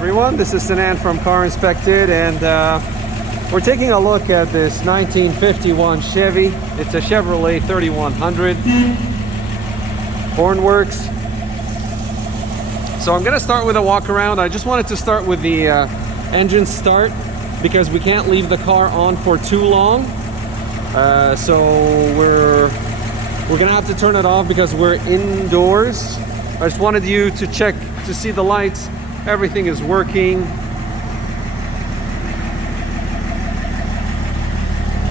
everyone, this is Sinan from Car Inspected, and we're taking a look at this 1951 Chevy. It's a Chevrolet 3100. Horn works. So I'm going to start with a walk around. I just wanted to start with the engine start because we can't leave the car on for too long. So we're going to have to turn it off because we're indoors. I just wanted you to check to see the lights. Everything is working.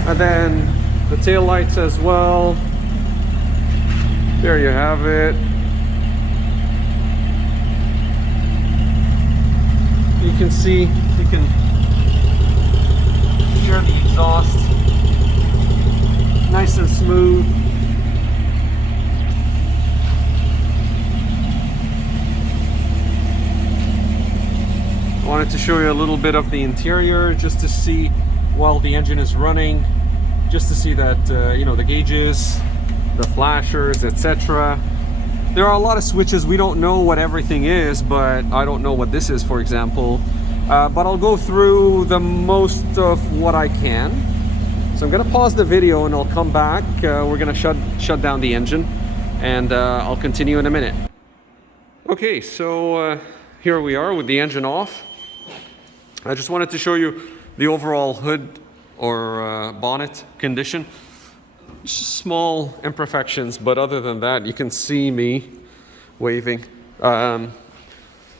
And then the tail lights as well. There you have it. You can see, you can hear the exhaust. Nice and smooth. I wanted to show you a little bit of the interior just to see while the engine is running, just to see that you know, the gauges, the flashers, etc. There are a lot of switches. We don't know what everything is, but I don't know what this is, for example. But I'll go through the most of what I can. So I'm gonna pause the video and I'll come back. We're gonna shut down the engine, and I'll continue in a minute. Okay, so here we are with the engine off. I just wanted to show you the overall hood or bonnet condition. Just small imperfections, but other than that, you can see me waving.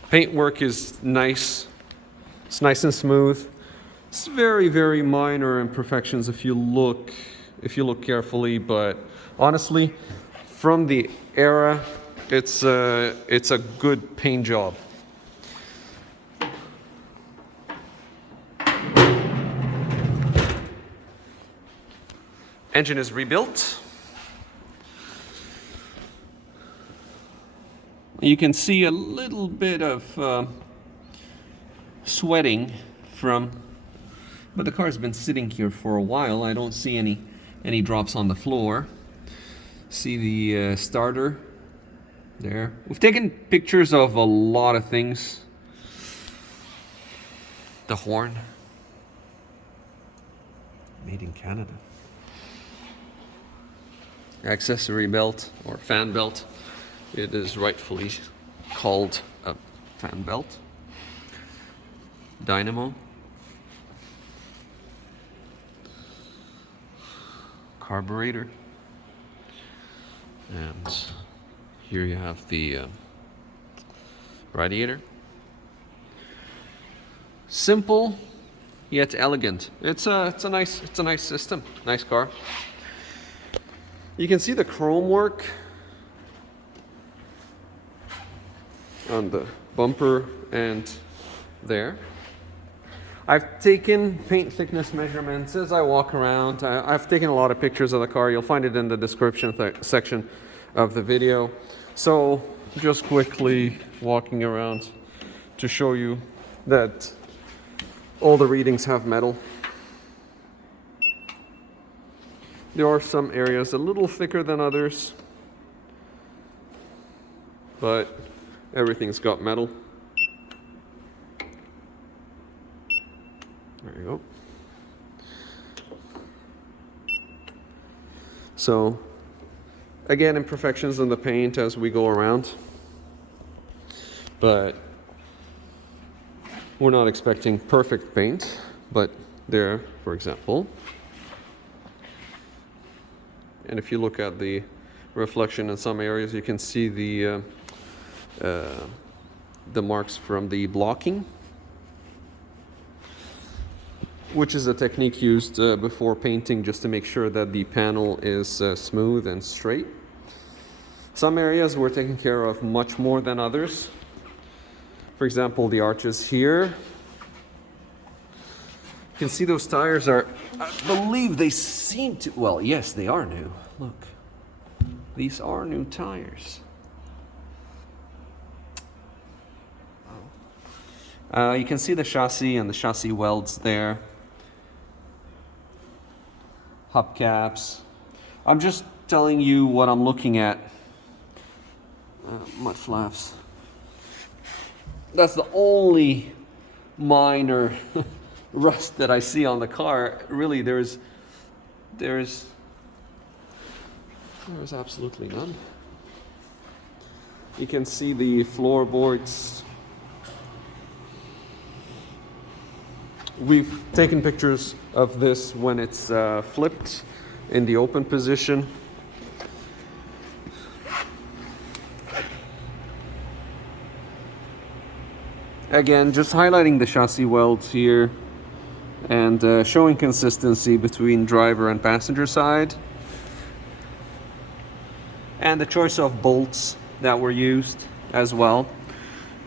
Paintwork is nice. It's nice and smooth. It's very, very minor imperfections if you look carefully, but honestly, from the era, it's a good paint job. Engine is rebuilt. You can see a little bit of sweating from, but the car's been sitting here for a while. I don't see any drops on the floor. See the starter there. We've taken pictures of a lot of things. The horn, made in Canada. Accessory belt or fan belt. It is rightfully called a fan belt. Dynamo. Carburetor. And here you have the radiator. Simple yet elegant. It's a nice system. Nice car. You can see the chrome work on the bumper and there. I've taken paint thickness measurements as I walk around. I've taken a lot of pictures of the car. You'll find it in the description section of the video. So just quickly walking around to show you that all the readings have metal. There are some areas a little thicker than others, but everything's got metal. There you go. So, again, imperfections in the paint as we go around, but we're not expecting perfect paint, but there, for example. And if you look at the reflection in some areas, you can see the marks from the blocking, which is a technique used before painting just to make sure that the panel is smooth and straight. Some areas were taken care of much more than others. For example, the arches here. You can see those tires are, I believe they seem to, well, yes, they are new. Look, these are new tires. You can see the chassis and the chassis welds there. Hubcaps. I'm just telling you what I'm looking at. Mud flaps. That's the only minor rust that I see on the car, really there's absolutely none. You can see the floorboards. We've taken pictures of this when it's flipped in the open position. Again, just highlighting the chassis welds here and showing consistency between driver and passenger side. And the choice of bolts that were used as well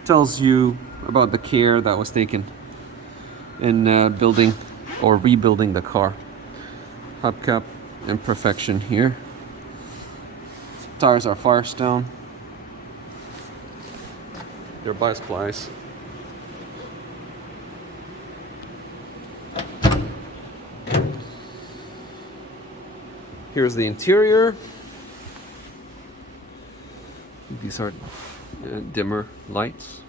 tells you about the care that was taken in building or rebuilding the car. Hubcap imperfection here. Tires are Firestone. They're bi-splice. Here's the interior. These are dimmer lights.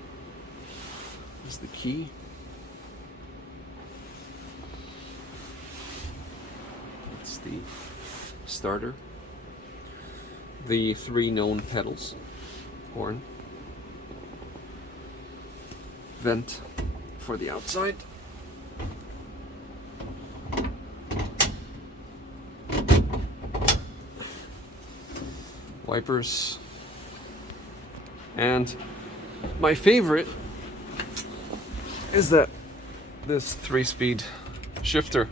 Here's the key. That's the starter. The 3 known pedals. Horn. Vent for the outside. Wipers. And my favorite is that this 3-speed shifter.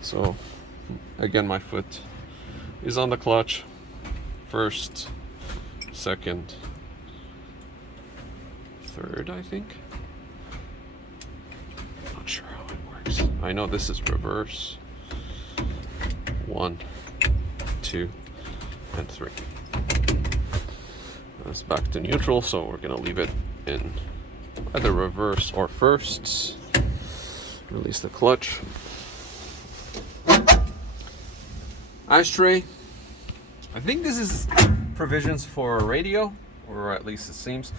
So again, my foot is on the clutch. First, second, third, I think. Not sure how it works. I know this is reverse. 1, 2, and 3. It's back to neutral, so we're gonna leave it in either reverse or firsts. Release the clutch. Ashtray. I think this is provisions for a radio, or at least it seems.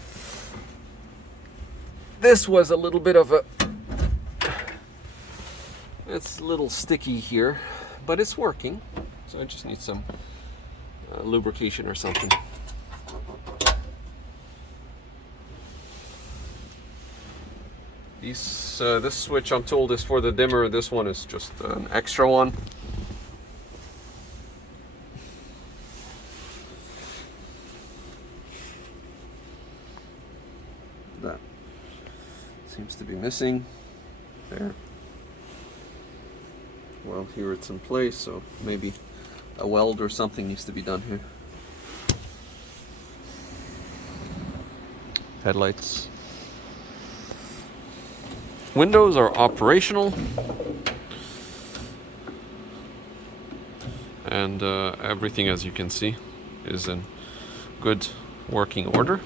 This was a little bit of a... It's a little sticky here, but it's working. So I just need some lubrication or something. This switch, I'm told, is for the dimmer. This one is just an extra one. That seems to be missing there. Well, here it's in place, so maybe a weld or something needs to be done here. Headlights. Windows are operational, and everything, as you can see, is in good working order.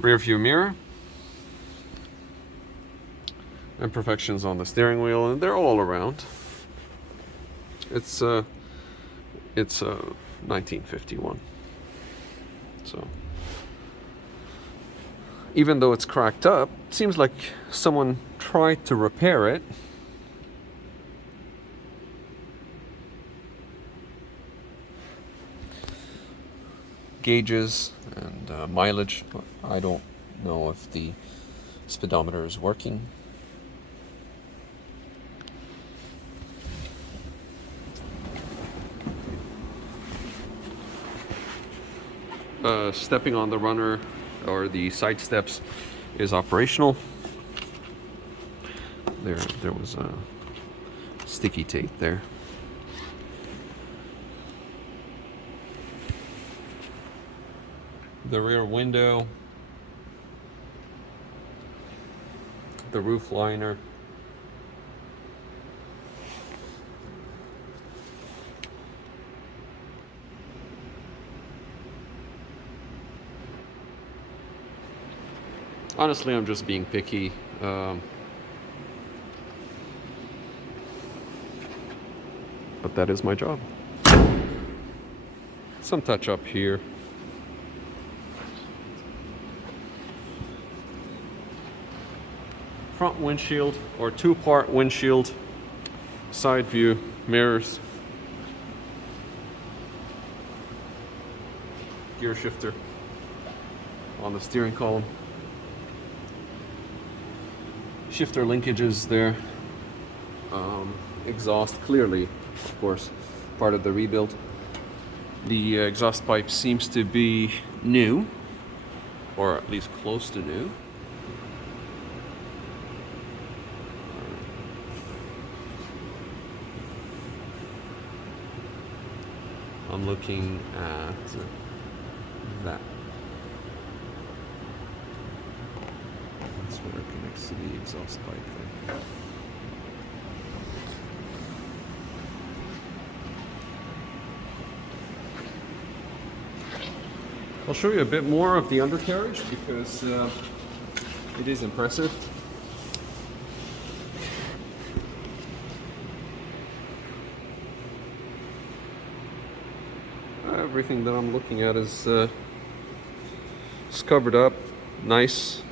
Rear view mirror. Imperfections on the steering wheel, and they're all around. It's 1951, so even though it's cracked up, it seems like someone tried to repair it. Gauges and mileage. I don't know if the speedometer is working. Stepping on the runner or the side steps is operational. There was a sticky tape there. The rear window, the roof liner, honestly, I'm just being picky. But that is my job. Some touch up here. front windshield, or two-part windshield, side view mirrors, gear shifter on the steering column, shifter linkages there, exhaust clearly, of course, part of the rebuild. The exhaust pipe seems to be new, or at least close to new. I'm looking at that. That's where it connects to the exhaust pipe there. I'll show you a bit more of the undercarriage because it is impressive. Everything that I'm looking at is covered up, nice.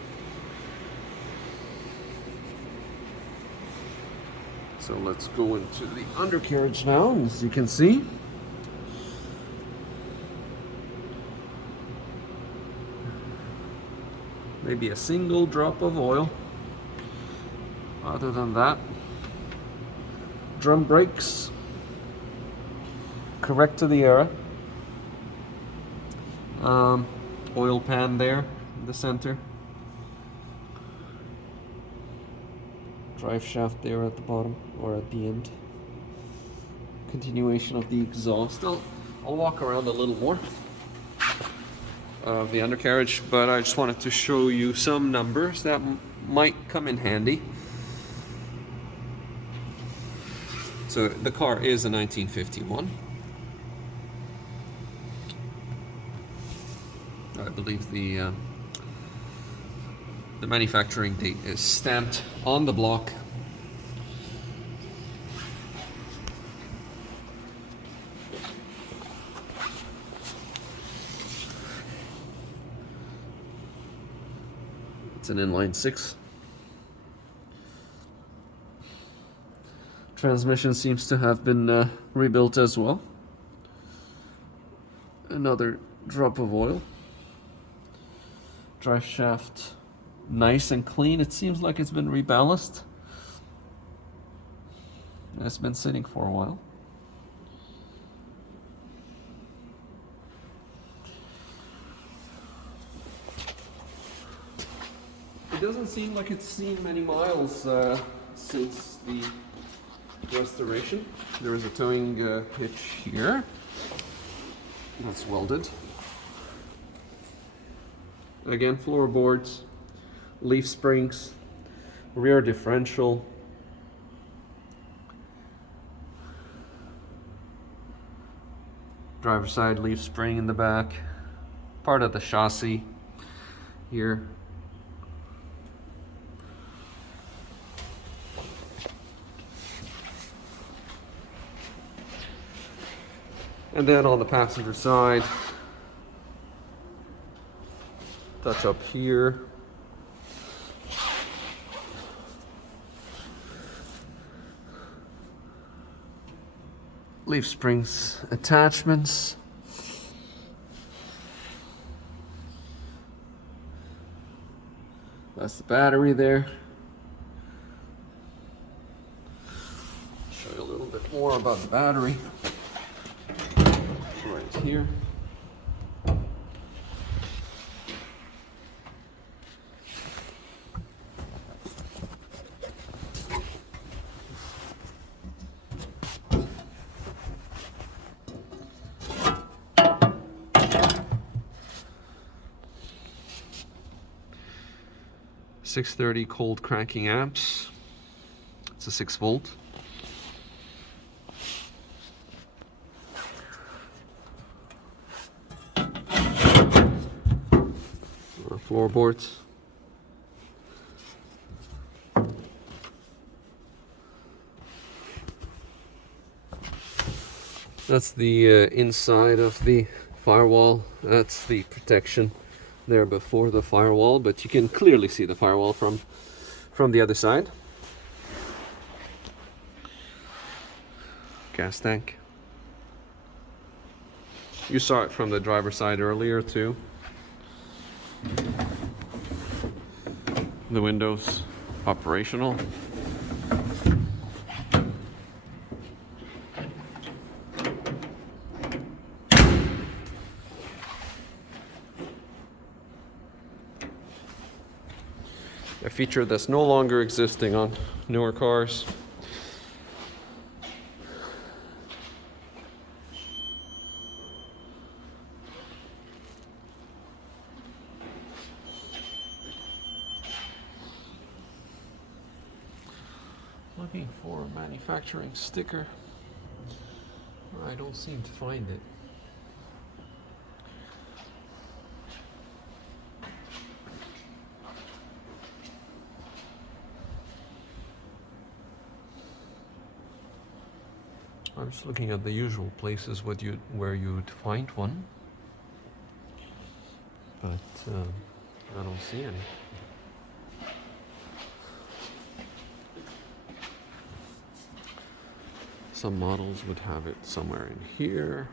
So let's go into the undercarriage now, as you can see. Maybe a single drop of oil. Other than that, drum brakes, correct to the era. Oil pan there in the center. Drive shaft there at the bottom, or at the end. Continuation of the exhaust. I'll walk around a little more of the undercarriage, but I just wanted to show you some numbers that might come in handy. So the car is a 1951. I believe the manufacturing date is stamped on the block. It's an inline 6. Transmission seems to have been rebuilt as well. Another drop of oil. Drive shaft nice and clean. It seems like it's been rebalanced. It's been sitting for a while. It doesn't seem like it's seen many miles since the restoration. There is a towing hitch here that's welded. Again, floorboards, leaf springs, rear differential, driver's side leaf spring in the back, part of the chassis here. And then on the passenger side, touch up here. Leaf springs attachments. That's the battery there. Show you a little bit more about the battery. Right here. .630 cold cranking amps. It's a 6-volt. Floorboards. That's the inside of the firewall. That's the protection there before the firewall, but you can clearly see the firewall from from the other side. Gas tank. You saw it from the driver's side earlier too. The windows operational. A feature that's no longer existing on newer cars. Looking for a manufacturing sticker. I don't seem to find it. I'm just looking at the usual places where you'd find one, but I don't see any. Some models would have it somewhere in here.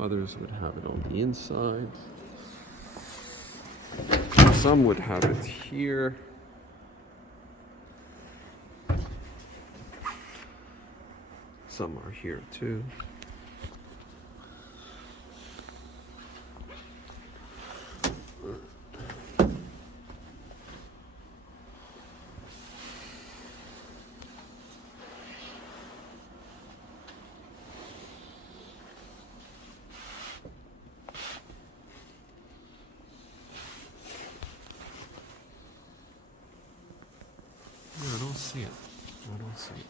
Others would have it on the inside. Some would have it here. Some are here too. I don't see it. I don't see it.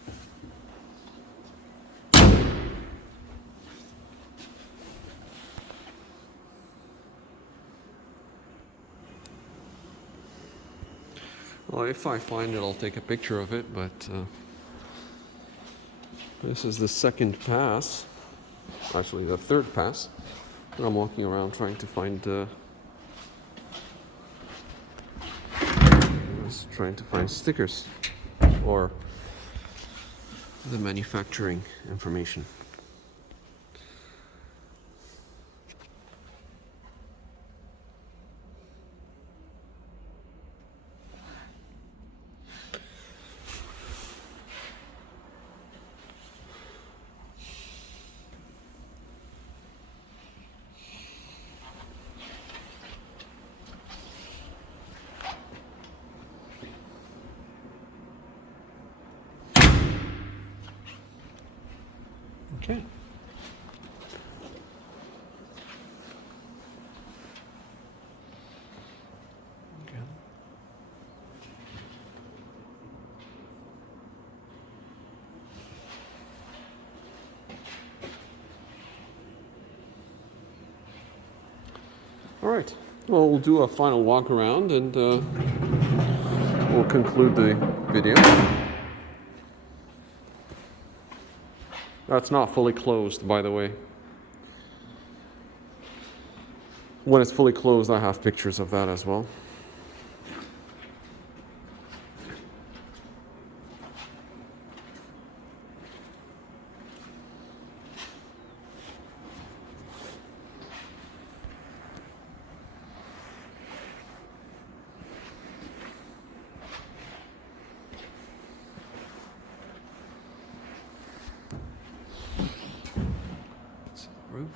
Well, if I find it, I'll take a picture of it, but this is the second pass, actually the third pass. I'm walking around trying to find stickers or the manufacturing information. Okay. All right. Well, we'll do a final walk around and we'll conclude the video. That's not fully closed, by the way. When it's fully closed, I have pictures of that as well. Roof.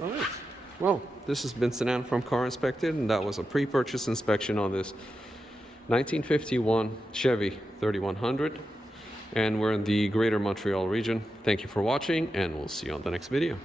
All right. Well, this has been Sinan from Car Inspected, and that was a pre-purchase inspection on this 1951 Chevy 3100. And we're in the greater Montreal region. Thank you for watching, and we'll see you on the next video.